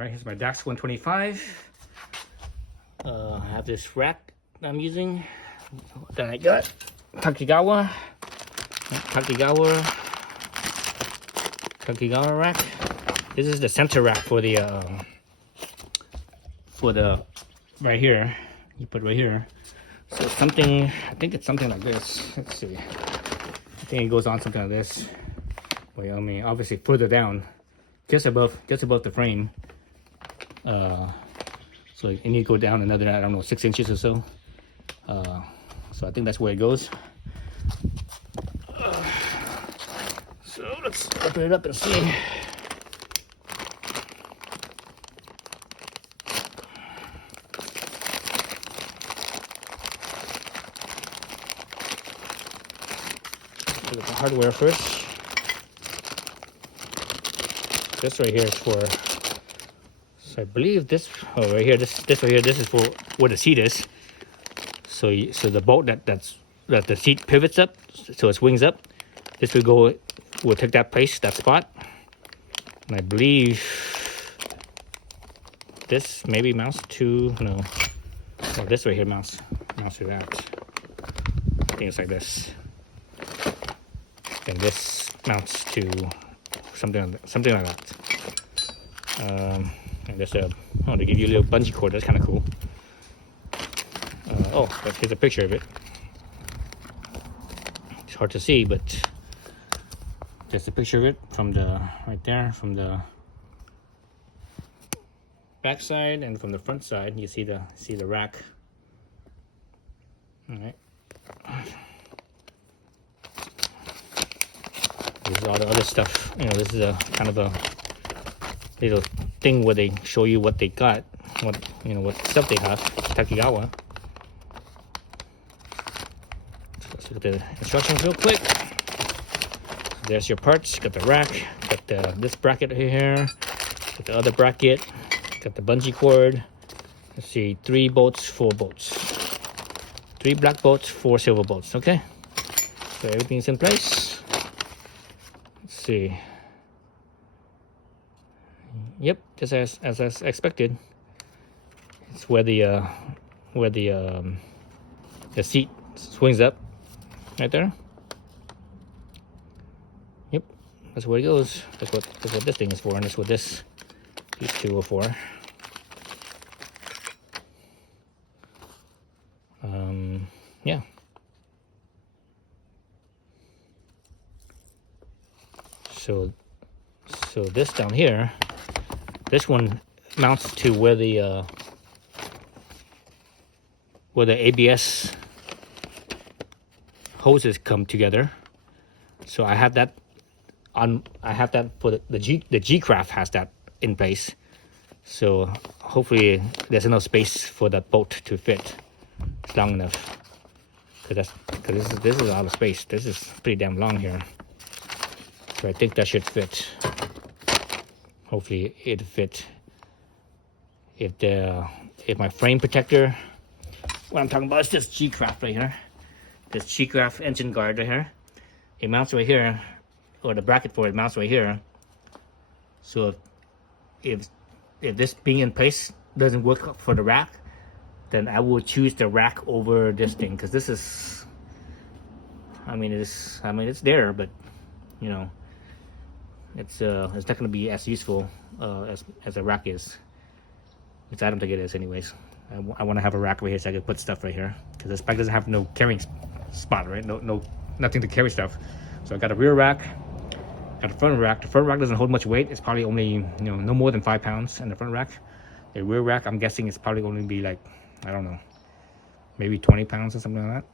Alright, here's my Dax125. I have this rack that I'm using that I got. Takigawa rack. This is the center rack for the right here. You put right here. So something, I think it's something like this. Let's see. I think it goes on something like this. Well, I mean, obviously further down, just above the frame. So it need to go down another, I don't know, 6 inches or so. So I think that's where it goes. So let's open it up and see. Look at the hardware first. This right here is for, so I believe this, oh right here, this right here, this is for where the seat is. So the bolt that the seat pivots up, so it swings up. This will take that place, that spot. And I believe this maybe mounts to, no, well, this right here mounts to that. I think it's like this. And this mounts to something like that. And there's they give you a little bungee cord. That's kind of cool. Here's a picture of it. It's hard to see, but just a picture of it from the right there, from the back side and from the front side. You see the rack. All right. This is all the other stuff. You know, this is a kind of a little thing where they show you what they got, what stuff they have. Takigawa. So let's look at the instructions real quick. So there's your parts. Got the rack. Got this bracket here. Got the other bracket. Got the bungee cord. Let's see, 3 bolts, 4 bolts. 3 black bolts, 4 silver bolts. Okay. So everything's in place. Let's see. Yep, just as expected. It's where the seat swings up, right there. Yep, that's where it goes. That's what this thing is for, and that's what these two are for. Yeah. So this down here. This one mounts to where the ABS hoses come together. So I have that for the G-Craft has that in place. So hopefully there's enough space for that bolt to fit. It's long enough. Because this is out of space. This is pretty damn long here. So I think that should fit. Hopefully it'll fit. If my frame protector, what I'm talking about is this G-Craft right here. This G-Craft engine guard right here. It mounts right here, or the bracket for it mounts right here. So if this being in place doesn't work for the rack, then I will choose the rack over this thing, because this is, it's there, but you know, it's not going to be as useful as a rack is. Which I don't think it is, anyways. I want to have a rack right here so I can put stuff right here, because this bike doesn't have no carrying spot, right? Nothing to carry stuff. So I got a rear rack, got a front rack. The front rack doesn't hold much weight. It's probably only no more than 5 pounds in the front rack. The rear rack, I'm guessing it's probably going to be like, I don't know, maybe 20 pounds or something like that.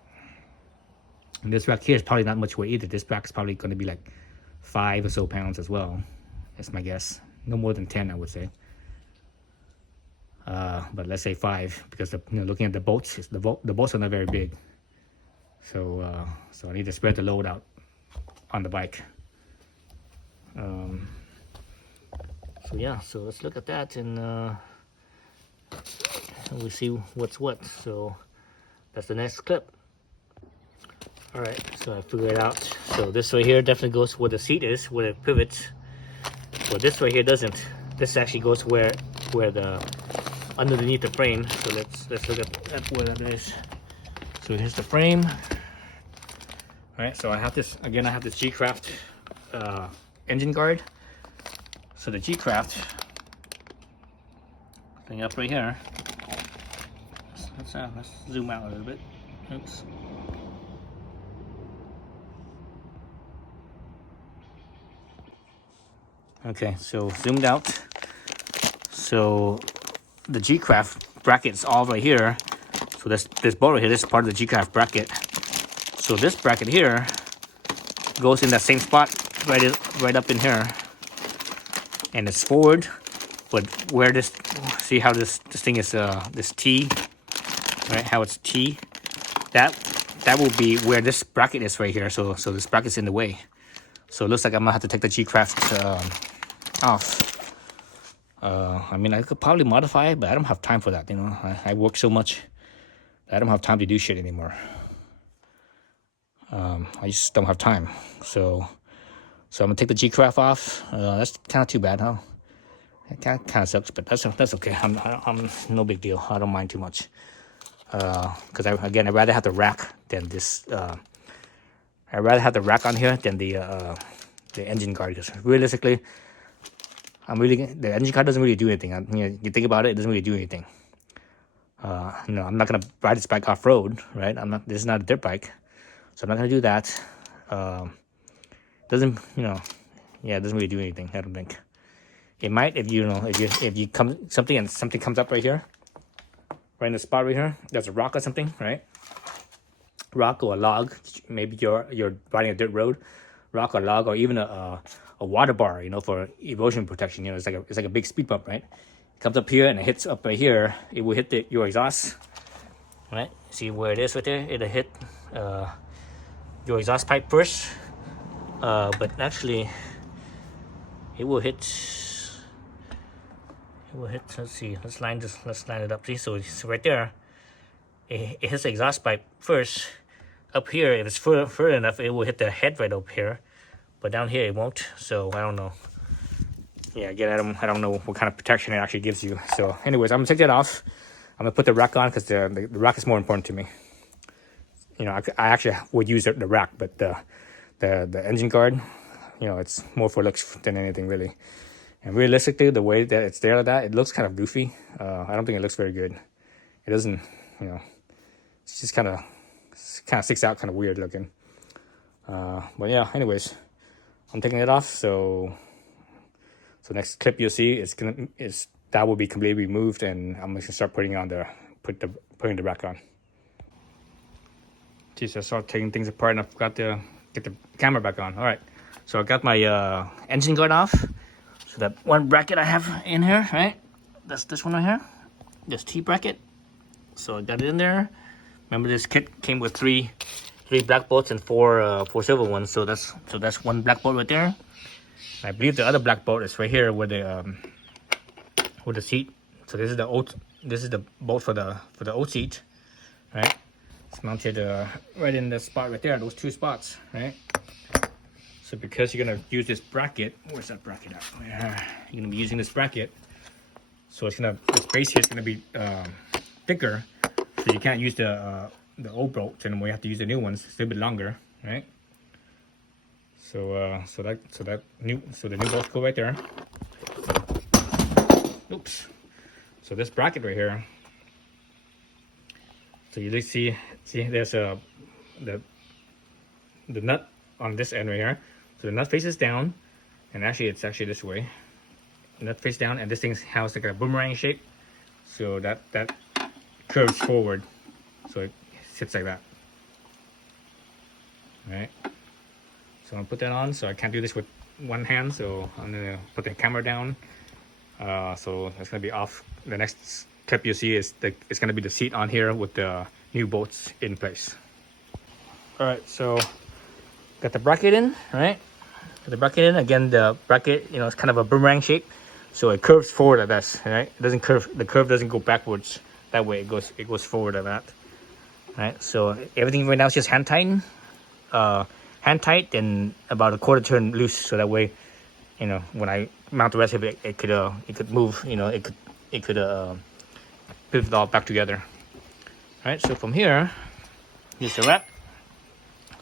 And this rack here is probably not much weight either. This rack is probably going to be like 5 or so pounds as well. That's my guess. No more than 10, I would say. But let's say 5, because looking at the bolts, the bolts are not very big. So I need to spread the load out on the bike. So yeah, so let's look at that and we'll see what's what. So that's the next clip. All right, so I figured it out. So this right here definitely goes where the seat is, where it pivots. But this right here doesn't. this actually goes where the underneath the frame. So let's look at where that is. So here's the frame. All right, so I have this again. I have this G-Craft engine guard. So the G-Craft thing up right here. Let's zoom out a little bit. Oops. Okay, so zoomed out. So the G-Craft bracket's all right here. So this bolt right here, this is part of the G-Craft bracket. So this bracket here goes in that same spot, right up in here, and it's forward. But where this, see how this thing is this T, right? How it's T. That will be where this bracket is right here. So this bracket's in the way. So it looks like I'm gonna have to take the G-Craft off. I mean, I could probably modify it, but I don't have time for that. You know, I work so much that I don't have time to do shit anymore. I just don't have time. So I'm gonna take the G-Craft off. That's kind of too bad, huh? It kind of sucks, but that's okay. I'm no big deal. I don't mind too much. Because I'd rather have the rack than this. I'd rather have the rack on here than the engine guard. Because realistically, the engine guard doesn't really do anything. You think about it, it doesn't really do anything. No, I'm not gonna ride this bike off road, right? This is not a dirt bike, so I'm not gonna do that. Doesn't it doesn't really do anything. I don't think. It might if you something comes up right here, right in the spot right here. There's a rock or something, right? Rock or a log. Maybe you're riding a dirt road, rock or log, or even a water bar, for erosion protection. It's like a big speed bump, right? It comes up here and it hits up right here. It will hit your exhaust, right? See where it is right there? It'll hit your exhaust pipe first, but actually it will hit. Let's see. Let's line it up. See, so it's right there. It hits the exhaust pipe first. Up here, if it's further enough, it will hit the head right up here. But down here, it won't. So I don't know. Yeah, again, I don't know what kind of protection it actually gives you. So, anyways, I'm gonna take that off. I'm gonna put the rack on because the rack is more important to me. I actually would use the rack, but the engine guard, it's more for looks than anything really. And realistically, the way that it's there like that, it looks kind of goofy. I don't think it looks very good. It doesn't, it's just kind of sticks out, kind of weird looking. But yeah, anyways, I'm taking it off. So next clip you'll see that will be completely removed, and I'm gonna start putting the rack on. Geez, I started taking things apart and I forgot to get the camera back on. All right, so I got my engine guard off. So that one bracket I have in here, right? That's this one right here, this T bracket. So I got it in there. Remember, this kit came with three black bolts and four silver ones. So that's one black bolt right there. I believe the other black bolt is right here where the seat. So this is the bolt for the old seat, right? It's mounted right in the spot right there. Those two spots, right? So because you're gonna use this bracket, where's that bracket at? You're gonna be using this bracket. So this base here is gonna be thicker. So you can't use the old bolts anymore. You have to use the new ones. It's a little bit longer, right? So the new bolts go right there. Oops. So this bracket right here. So you just see there's the nut on this end right here. So the nut faces down, and it's actually this way. The nut faces down, and this thing's housed like a boomerang shape. So that curves forward, so it sits like that. All right. So I'm gonna put that on. So I can't do this with one hand, so I'm gonna put the camera down. So that's gonna be off. The next clip you see it's gonna be the seat on here with the new bolts in place. All right, so got the bracket in, right? Got the bracket in. Again, the bracket, it's kind of a boomerang shape, so it curves forward like this, right? It doesn't curve. The curve doesn't go backwards. That way, it goes forward like that, right? So everything right now is just hand tightened, and about a quarter turn loose, so that way, when I mount the rest of it, it could move. You know, it could pivot it all back together. All right. So from here, here's the rack.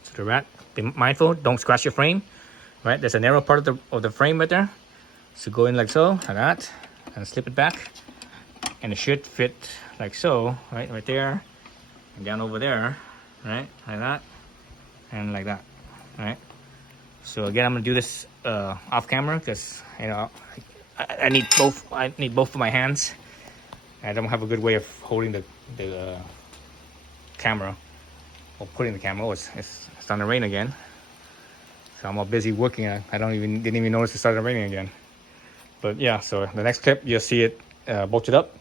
So the rack. Be mindful. Don't scratch your frame. Right. There's a narrow part of the frame right there. So go in like so, like that, and slip it back, and it should fit like so, right there, and down over there, right, like that, and like that, right. So again, I'm gonna do this off camera because you know I need both. I need both of my hands. I don't have a good way of holding the camera or putting the camera. Oh, it's starting to rain again. So I'm all busy working. I didn't even notice it started raining again. But yeah, so the next clip you'll see it bolted up